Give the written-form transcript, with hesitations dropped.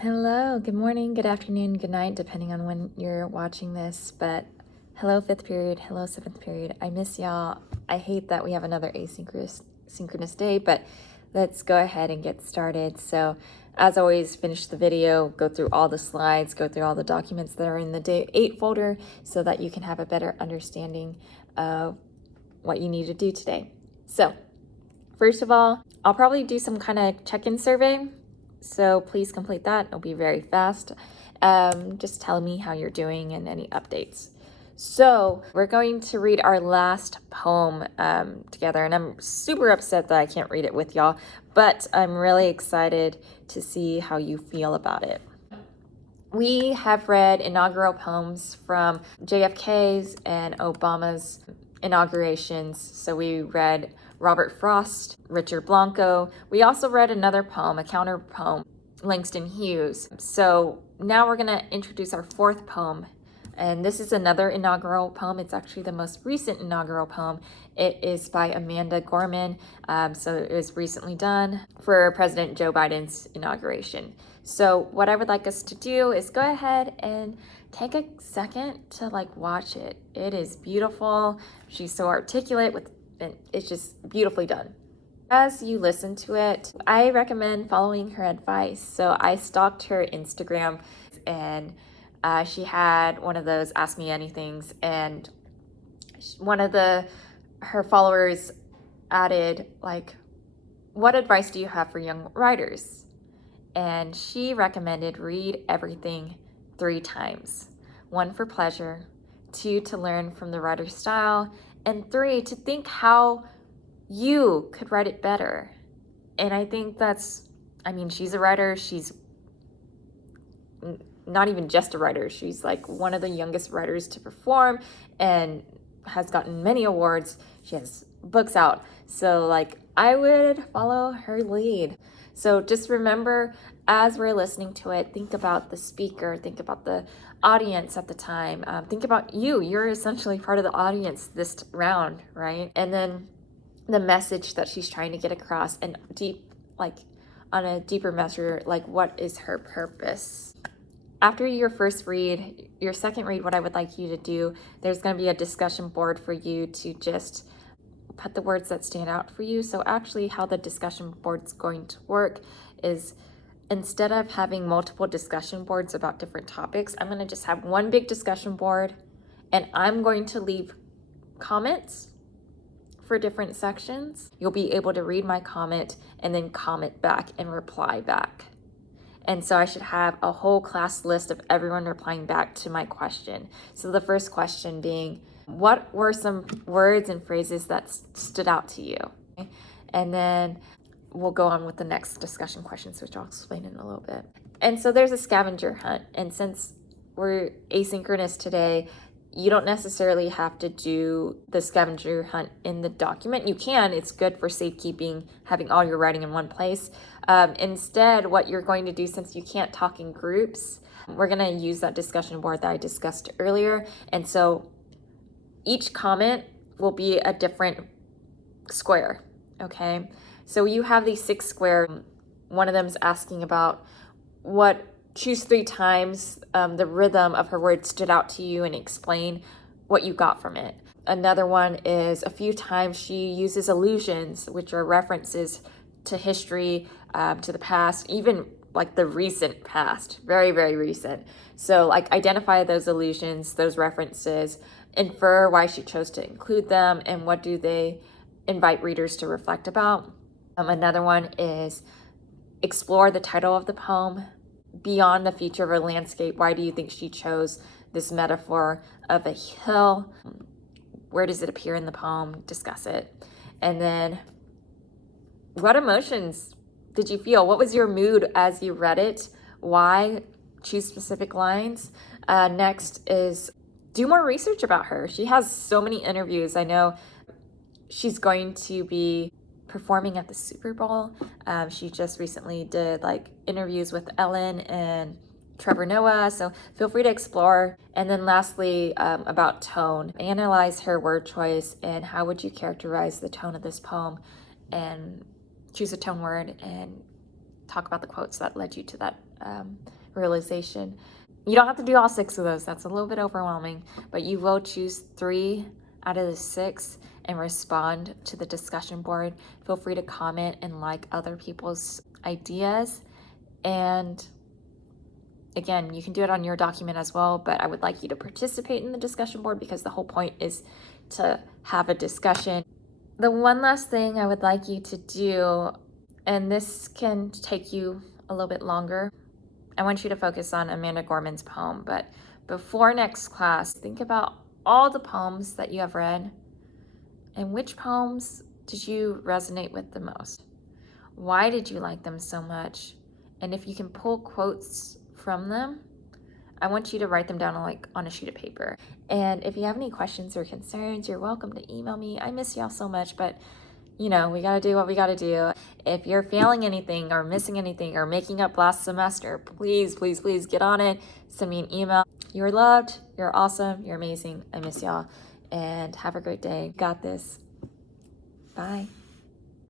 Hello, good morning, good afternoon, good night, depending on when you're watching this. But hello, fifth period, hello, seventh period. I miss y'all. I hate that we have another synchronous day, but let's go ahead and get started. So, as always, finish the video, go through all the slides, go through all the documents that are in the day 8 folder so that you can have a better understanding of what you need to do today. So, first of all, I'll probably do some kind of check-in survey. So please complete that. It'll be very fast. Just tell me how you're doing and any updates. So we're going to read our last poem together, and I'm super upset that I can't read it with y'all, but I'm really excited to see how you feel about it. We have read inaugural poems from JFK's and Obama's inaugurations. So we read Robert Frost, Richard Blanco. We also read another poem, a counter poem, Langston Hughes. So now we're going to introduce our fourth poem. And this is another inaugural poem. It's actually the most recent inaugural poem. It is by Amanda Gorman. So it was recently done for President Joe Biden's inauguration. So what I would like us to do is go ahead and take a second to watch it. It is beautiful. She's so articulate and it's just beautifully done. As you listen to it, I recommend following her advice. So I stalked her Instagram, and she had one of those Ask Me Anythings, and one of her followers added, what advice do you have for young writers? And she recommended read everything 3 times. 1 for pleasure, 2 to learn from the writer's style, and 3 to think how you could write it better. And I think she's a writer. She's not even just a writer. She's one of the youngest writers to perform and has gotten many awards. She has books out. So I would follow her lead. So just remember, as we're listening to it, think about the speaker, think about the audience at the time, think about you. You're essentially part of the audience this round, right? And then the message that she's trying to get across, and on a deeper measure, what is her purpose? After your first read, your second read, what I would like you to do, there's going to be a discussion board for you to just put the words that stand out for you. So actually how the discussion board's going to work is, instead of having multiple discussion boards about different topics, I'm going to just have one big discussion board, and I'm going to leave comments for different sections. You'll be able to read my comment and then comment back and reply back. And so I should have a whole class list of everyone replying back to my question. So the first question being, what were some words and phrases that stood out to you? Okay? And then we'll go on with the next discussion questions, which I'll explain in a little bit. And so there's a scavenger hunt. And since we're asynchronous today, you don't necessarily have to do the scavenger hunt in the document. You can, it's good for safekeeping, having all your writing in one place. Instead, what you're going to do, since you can't talk in groups, we're going to use that discussion board that I discussed earlier. And so each comment will be a different square, okay? So you have these 6 squares. One of them is asking about choose 3 times the rhythm of her words stood out to you and explain what you got from it. Another one is a few times she uses allusions, which are references to history, to the past, even the recent past, very, very recent. So identify those allusions, those references, infer why she chose to include them, and what do they invite readers to reflect about. Another one is explore the title of the poem. Beyond the feature of a landscape, why do you think she chose this metaphor of a hill? Where does it appear in the poem? Discuss it. And then, what emotions did you feel? What was your mood as you read it? Why? Choose specific lines. Next is do more research about her. She has so many interviews. I know she's going to be performing at the Super Bowl. She just recently did interviews with Ellen and Trevor Noah, so feel free to explore. And then lastly, about tone. Analyze her word choice and how would you characterize the tone of this poem, and choose a tone word and talk about the quotes that led you to that realization. You don't have to do all 6 of those. That's a little bit overwhelming, but you will choose 3 out of the 6 and respond to the discussion board. Feel free to comment and like other people's ideas. And again, you can do it on your document as well, but I would like you to participate in the discussion board because the whole point is to have a discussion. The one last thing I would like you to do, and this can take you a little bit longer, I want you to focus on Amanda Gorman's poem, but before next class, think about all the poems that you have read and which poems did you resonate with the most? Why did you like them so much? And if you can pull quotes from them, I want you to write them down on a sheet of paper. And if you have any questions or concerns, you're welcome to email me. I miss y'all so much, but you know, we gotta do what we gotta do. If you're failing anything or missing anything or making up last semester, please, please, please get on it. Send me an email. You're loved, you're awesome, you're amazing. I miss y'all. And have a great day. Got this. Bye.